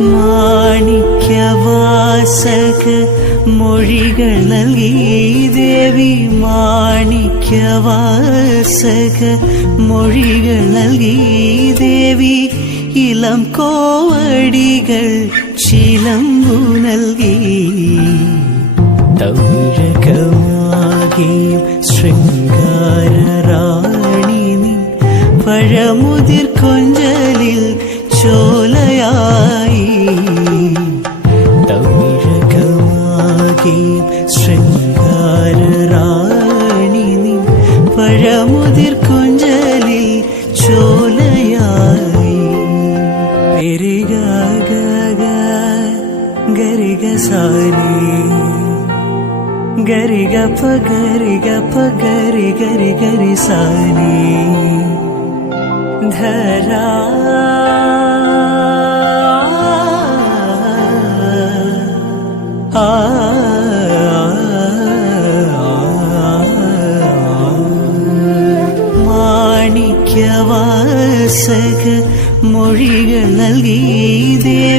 മാണിക്യവാസക മൊഴികൾ നൽകി ദേവി, മാണിക്യവാസക മൊഴികൾ നൽകി ദേവി, ഇളം കോവടികൾ ചിലമ്പു നൽകി. തൗരകമാകിയും ശൃംഗാരറാണി നീ, പഴമുതിർ കൊഞ്ചലിൽ ചോലയായി. തൗരകമാകിയും ശൃംഗാരറാണി നീ, പഴമുതിർ കൊഞ്ചലിൽ ചോലയായി. പെരിഗ ഗഗ ഗരിഗ സാരി ഗരിഗ പ ഗരിഗ പ ഗരി ഗരി ഗരി സാരി ധരാ മാണിക്യവാസക മൊഴികൾ നൽകി ദേവി.